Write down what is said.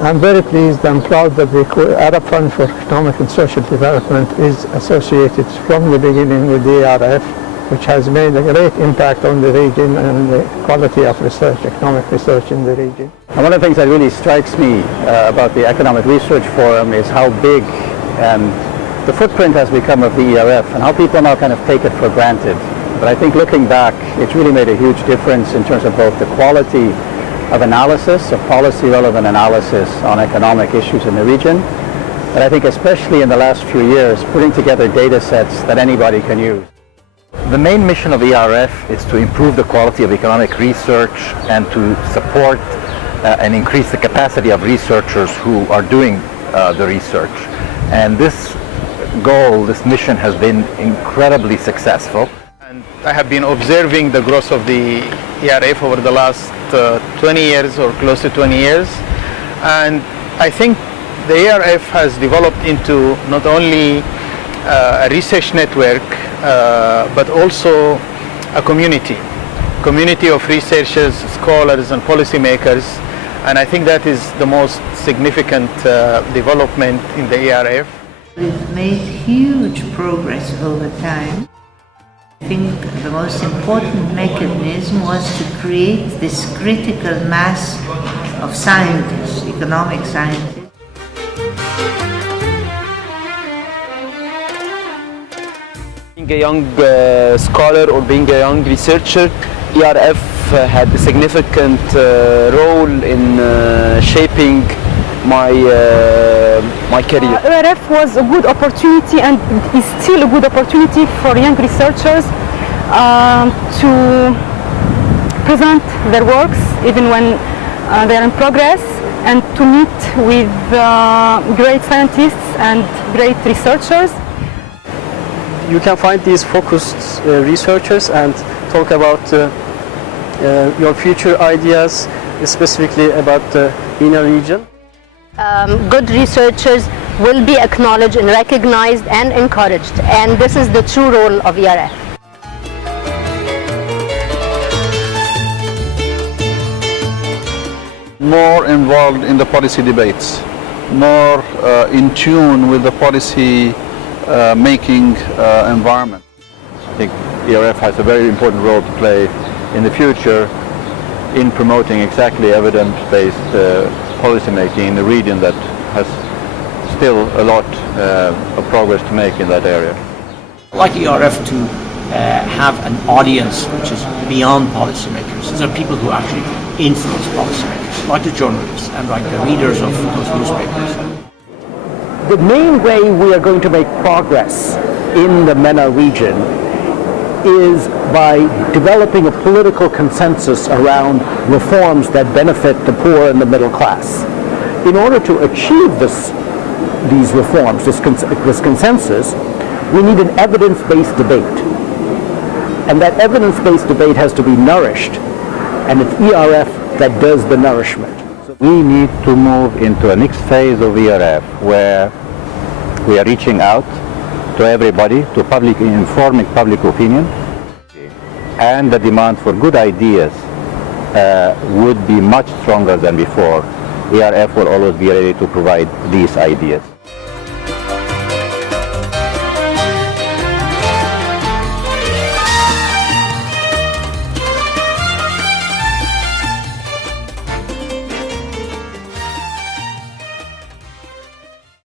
I'm very pleased and proud that the Arab Fund for Economic and Social Development is associated from the beginning with the ERF, which has made a great impact on the region and the quality of research, economic research in the region. And one of the things that really strikes me about the Economic Research Forum is how big the footprint has become of the ERF and how people now kind of take it for granted. But I think looking back, it's really made a huge difference in terms of both the quality of analysis, of policy-relevant analysis on economic issues in the region, but I think especially in the last few years, putting together data sets that anybody can use. The main mission of ERF is to improve the quality of economic research and to support and increase the capacity of researchers who are doing the research. And this goal, this mission has been incredibly successful. And I have been observing the growth of the ERF over the last 20 years or close to 20 years. And I think the ERF has developed into not only a research network, but also a community of researchers, scholars and policymakers. And I think that is the most significant development in the ERF. We've made huge progress over time. I think the most important mechanism was to create this critical mass of scientists, economic scientists. Being a young scholar or being a young researcher, ERF had a significant role in shaping my career. ERF was a good opportunity and is still a good opportunity for young researchers to present their works even when they are in progress, and to meet with great scientists and great researchers. You can find these focused researchers and talk about your future ideas, specifically about the MENA region. Good researchers will be acknowledged and recognized and encouraged, and this is the true role of ERF. More involved in the policy debates, more in tune with the policy making environment. I think ERF has a very important role to play in the future in promoting exactly evidence-based policy making in the region that has still a lot of progress to make in that area. I'd like ERF to have an audience which is beyond policymakers. These are people who actually influence policymakers, like the journalists and like the readers of those newspapers. The main way we are going to make progress in the MENA region is by developing a political consensus around reforms that benefit the poor and the middle class. In order to achieve these reforms, this consensus, we need an evidence-based debate. And that evidence-based debate has to be nourished, and it's ERF that does the nourishment. We need to move into a next phase of ERF where we are reaching out to everybody, to informing public opinion, and the demand for good ideas would be much stronger than before. ERF will always be ready to provide these ideas.